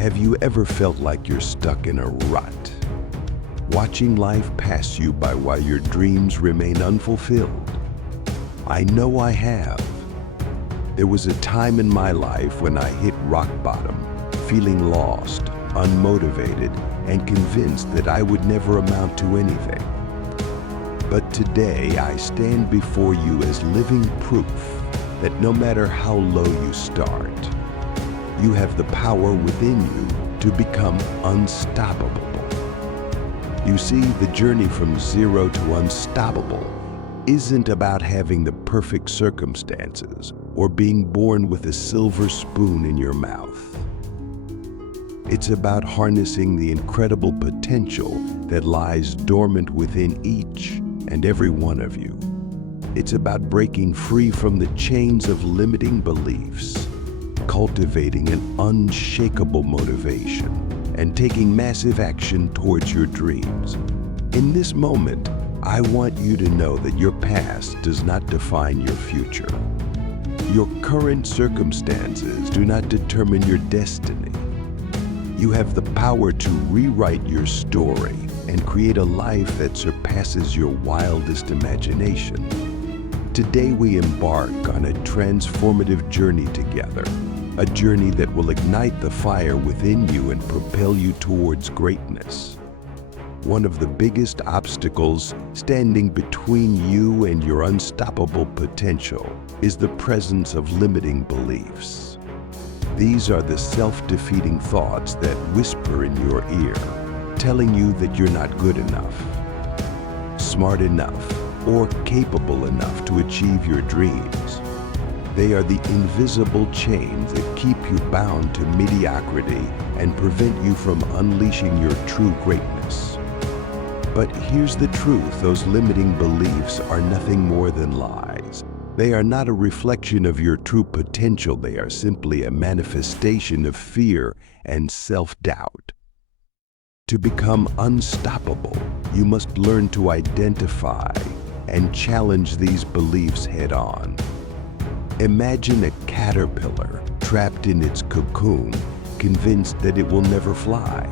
Have you ever felt like you're stuck in a rut, watching life pass you by while your dreams remain unfulfilled? I know I have. There was a time in my life when I hit rock bottom, feeling lost, unmotivated, and convinced that I would never amount to anything. But today I stand before you as living proof that no matter how low you start, you have the power within you to become unstoppable. You see, the journey from zero to unstoppable isn't about having the perfect circumstances or being born with a silver spoon in your mouth. It's about harnessing the incredible potential that lies dormant within each and every one of you. It's about breaking free from the chains of limiting beliefs, cultivating an unshakable motivation, and taking massive action towards your dreams. In this moment, I want you to know that your past does not define your future. Your current circumstances do not determine your destiny. You have the power to rewrite your story and create a life that surpasses your wildest imagination. Today we embark on a transformative journey together, a journey that will ignite the fire within you and propel you towards greatness. One of the biggest obstacles standing between you and your unstoppable potential is the presence of limiting beliefs. These are the self-defeating thoughts that whisper in your ear, telling you that you're not good enough, smart enough, or capable enough to achieve your dreams. They are the invisible chains that keep you bound to mediocrity and prevent you from unleashing your true greatness. But here's the truth, those limiting beliefs are nothing more than lies. They are not a reflection of your true potential, they are simply a manifestation of fear and self-doubt. To become unstoppable, you must learn to identify and challenge these beliefs head-on. Imagine a caterpillar trapped in its cocoon, convinced that it will never fly.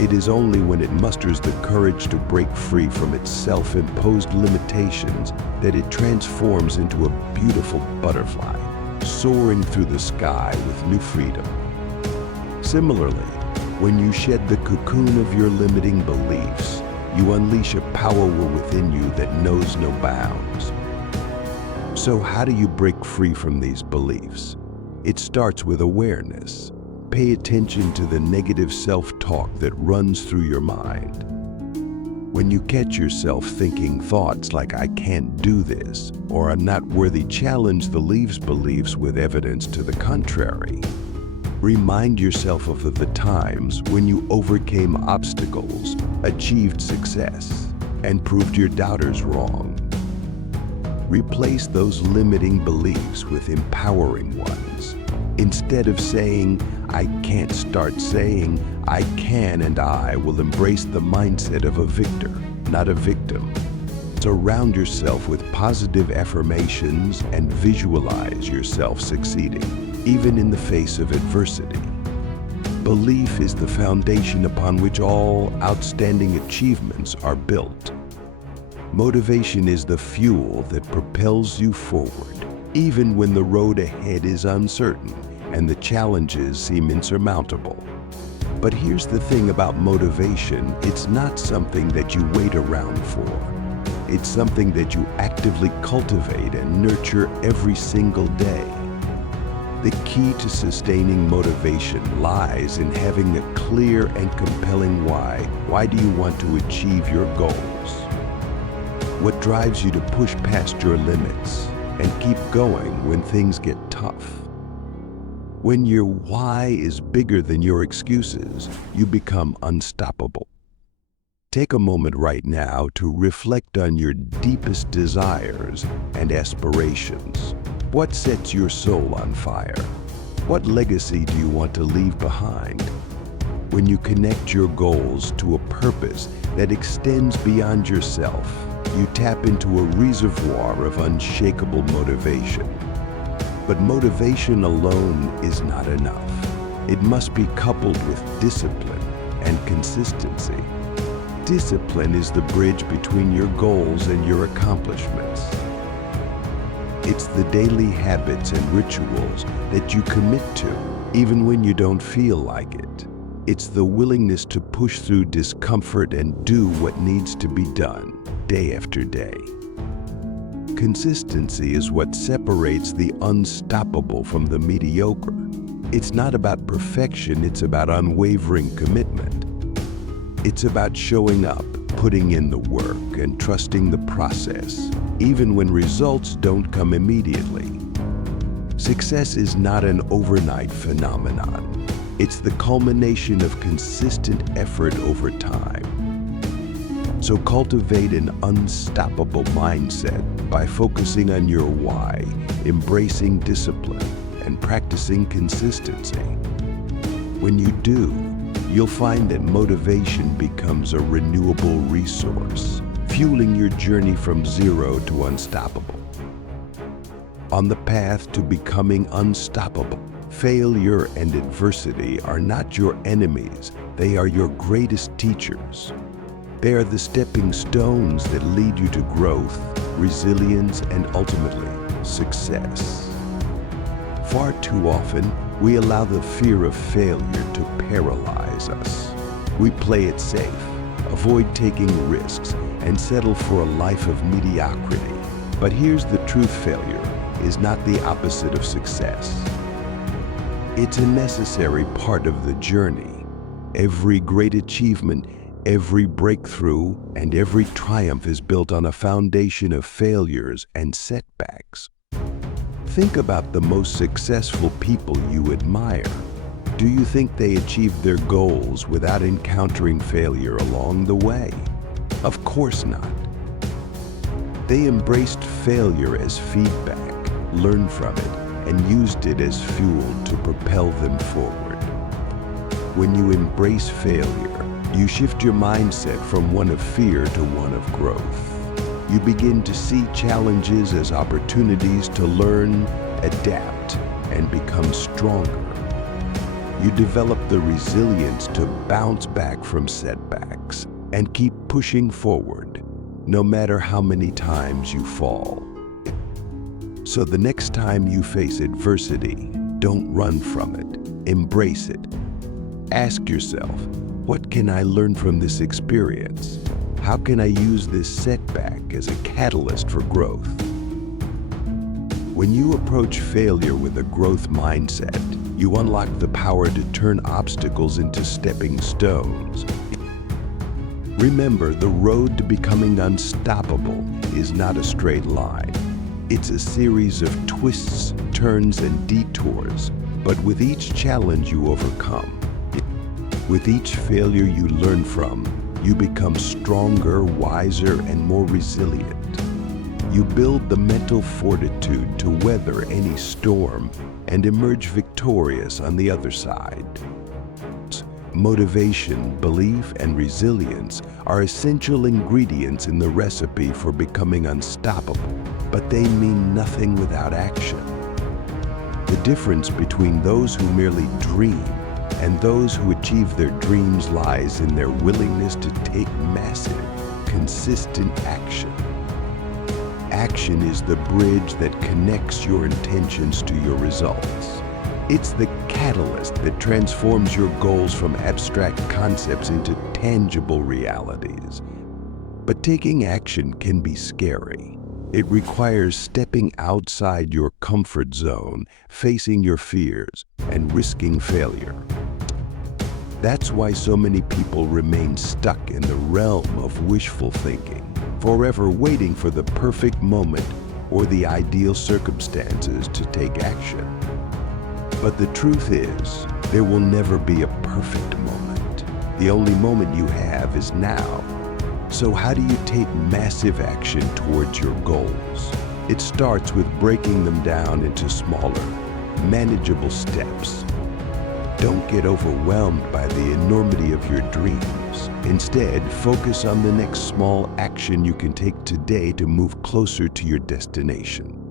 It is only when it musters the courage to break free from its self-imposed limitations that it transforms into a beautiful butterfly, soaring through the sky with new freedom. Similarly, when you shed the cocoon of your limiting beliefs, you unleash a power within you that knows no bounds. So how do you break free from these beliefs? It starts with awareness. Pay attention to the negative self-talk that runs through your mind. When you catch yourself thinking thoughts like "I can't do this" or "I'm not worthy," challenge these beliefs with evidence to the contrary. Remind yourself of the times when you overcame obstacles, achieved success, and proved your doubters wrong. Replace those limiting beliefs with empowering ones. Instead of saying, "I can't," start saying, "I can," and I will embrace the mindset of a victor, not a victim. Surround yourself with positive affirmations and visualize yourself succeeding, even in the face of adversity. Belief is the foundation upon which all outstanding achievements are built. Motivation is the fuel that propels you forward, even when the road ahead is uncertain and the challenges seem insurmountable. But here's the thing about motivation, it's not something that you wait around for. It's something that you actively cultivate and nurture every single day. The key to sustaining motivation lies in having a clear and compelling why. Why do you want to achieve your goals? What drives you to push past your limits and keep going when things get tough? When your why is bigger than your excuses, you become unstoppable. Take a moment right now to reflect on your deepest desires and aspirations. What sets your soul on fire? What legacy do you want to leave behind? When you connect your goals to a purpose that extends beyond yourself, you tap into a reservoir of unshakable motivation. But motivation alone is not enough. It must be coupled with discipline and consistency. Discipline is the bridge between your goals and your accomplishments. It's the daily habits and rituals that you commit to, even when you don't feel like it. It's the willingness to push through discomfort and do what needs to be done, day after day. Consistency is what separates the unstoppable from the mediocre. It's not about perfection, it's about unwavering commitment. It's about showing up, putting in the work, and trusting the process, even when results don't come immediately. Success is not an overnight phenomenon. It's the culmination of consistent effort over time. So cultivate an unstoppable mindset by focusing on your why, embracing discipline, and practicing consistency. When you do, you'll find that motivation becomes a renewable resource, fueling your journey from zero to unstoppable. On the path to becoming unstoppable, failure and adversity are not your enemies, they are your greatest teachers. They are the stepping stones that lead you to growth, resilience, and ultimately, success. Far too often, we allow the fear of failure to paralyze us. We play it safe, avoid taking risks, and settle for a life of mediocrity. But here's the truth: failure is not the opposite of success. It's a necessary part of the journey. Every great achievement, every breakthrough, and every triumph is built on a foundation of failures and setbacks. Think about the most successful people you admire. Do you think they achieved their goals without encountering failure along the way? Of course not. They embraced failure as feedback, learned from it, and used it as fuel to propel them forward. When you embrace failure, you shift your mindset from one of fear to one of growth. You begin to see challenges as opportunities to learn, adapt, and become stronger. You develop the resilience to bounce back from setbacks and keep pushing forward, no matter how many times you fall. So the next time you face adversity, don't run from it, embrace it. Ask yourself, what can I learn from this experience? How can I use this setback as a catalyst for growth? When you approach failure with a growth mindset, you unlock the power to turn obstacles into stepping stones. Remember, the road to becoming unstoppable is not a straight line. It's a series of twists, turns, and detours, but with each challenge you overcome, with each failure you learn from, you become stronger, wiser, and more resilient. You build the mental fortitude to weather any storm and emerge victorious on the other side. Motivation, belief, and resilience are essential ingredients in the recipe for becoming unstoppable, but they mean nothing without action. The difference between those who merely dream and those who achieve their dreams lies in their willingness to take massive, consistent action. Action is the bridge that connects your intentions to your results. It's the catalyst that transforms your goals from abstract concepts into tangible realities. But taking action can be scary. It requires stepping outside your comfort zone, facing your fears, and risking failure. That's why so many people remain stuck in the realm of wishful thinking, forever waiting for the perfect moment or the ideal circumstances to take action. But the truth is, there will never be a perfect moment. The only moment you have is now. So how do you take massive action towards your goals? It starts with breaking them down into smaller, manageable steps. Don't get overwhelmed by the enormity of your dreams. Instead, focus on the next small action you can take today to move closer to your destination.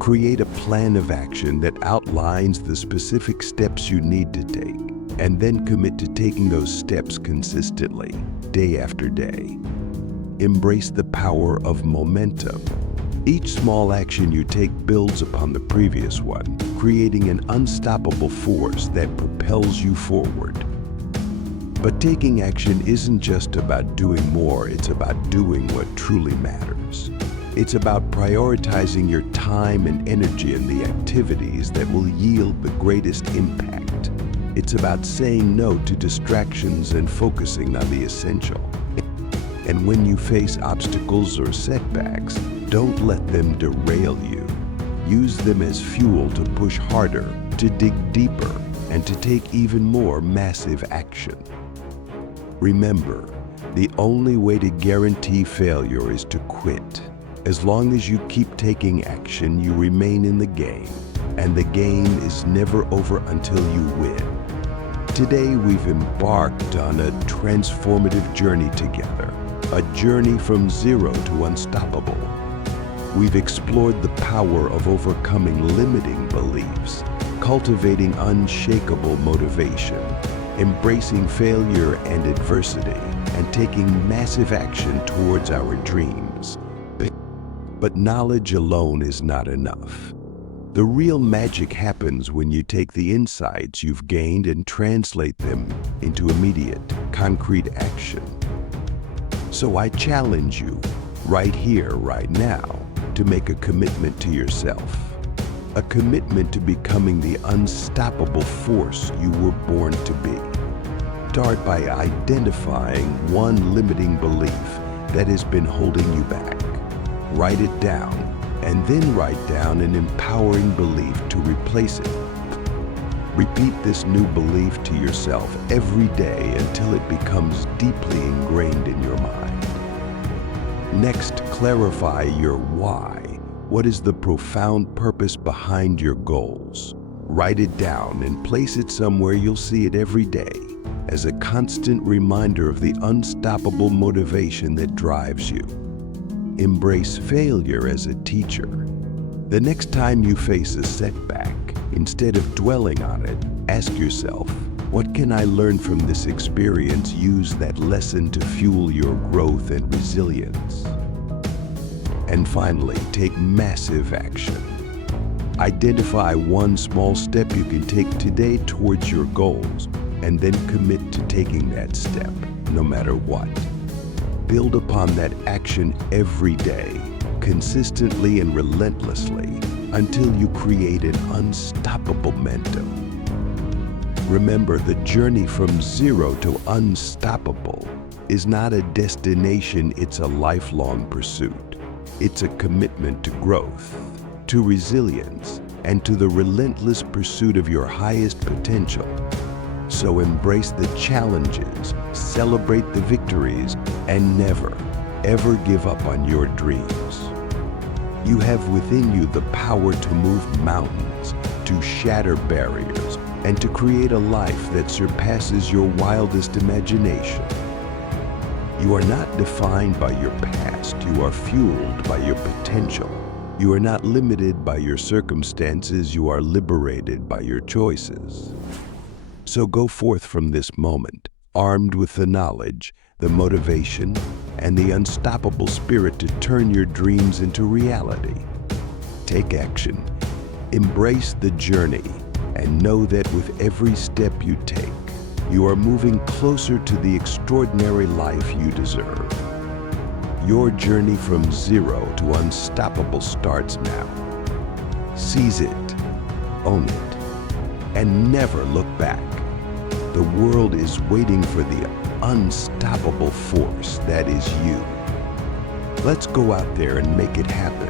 Create a plan of action that outlines the specific steps you need to take, and then commit to taking those steps consistently, day after day. Embrace the power of momentum. Each small action you take builds upon the previous one, creating an unstoppable force that propels you forward. But taking action isn't just about doing more, it's about doing what truly matters. It's about prioritizing your time and energy in the activities that will yield the greatest impact. It's about saying no to distractions and focusing on the essential. And when you face obstacles or setbacks, don't let them derail you. Use them as fuel to push harder, to dig deeper, and to take even more massive action. Remember, the only way to guarantee failure is to quit. As long as you keep taking action, you remain in the game, and the game is never over until you win. Today, we've embarked on a transformative journey together, a journey from zero to unstoppable. We've explored the power of overcoming limiting beliefs, cultivating unshakable motivation, embracing failure and adversity, and taking massive action towards our dreams. But knowledge alone is not enough. The real magic happens when you take the insights you've gained and translate them into immediate, concrete action. So I challenge you, right here, right now, to make a commitment to yourself. A commitment to becoming the unstoppable force you were born to be. Start by identifying one limiting belief that has been holding you back. Write it down, and then write down an empowering belief to replace it. Repeat this new belief to yourself every day until it becomes deeply ingrained in your mind. Next, clarify your why. What is the profound purpose behind your goals? Write it down and place it somewhere you'll see it every day as a constant reminder of the unstoppable motivation that drives you. Embrace failure as a teacher. The next time you face a setback, instead of dwelling on it, ask yourself, what can I learn from this experience? Use that lesson to fuel your growth and resilience. And finally, take massive action. Identify one small step you can take today towards your goals, and then commit to taking that step, no matter what. Build upon that action every day, consistently and relentlessly, until you create an unstoppable momentum. Remember, the journey from zero to unstoppable is not a destination, it's a lifelong pursuit. It's a commitment to growth, to resilience, and to the relentless pursuit of your highest potential. So embrace the challenges, celebrate the victories, and never, ever give up on your dreams. You have within you the power to move mountains, to shatter barriers, and to create a life that surpasses your wildest imagination. You are not defined by your past, you are fueled by your potential. You are not limited by your circumstances, you are liberated by your choices. So go forth from this moment, armed with the knowledge, the motivation, and the unstoppable spirit to turn your dreams into reality. Take action, embrace the journey, and know that with every step you take, you are moving closer to the extraordinary life you deserve. Your journey from zero to unstoppable starts now. Seize it, own it, and never look back. The world is waiting for the unstoppable force that is you. Let's go out there and make it happen.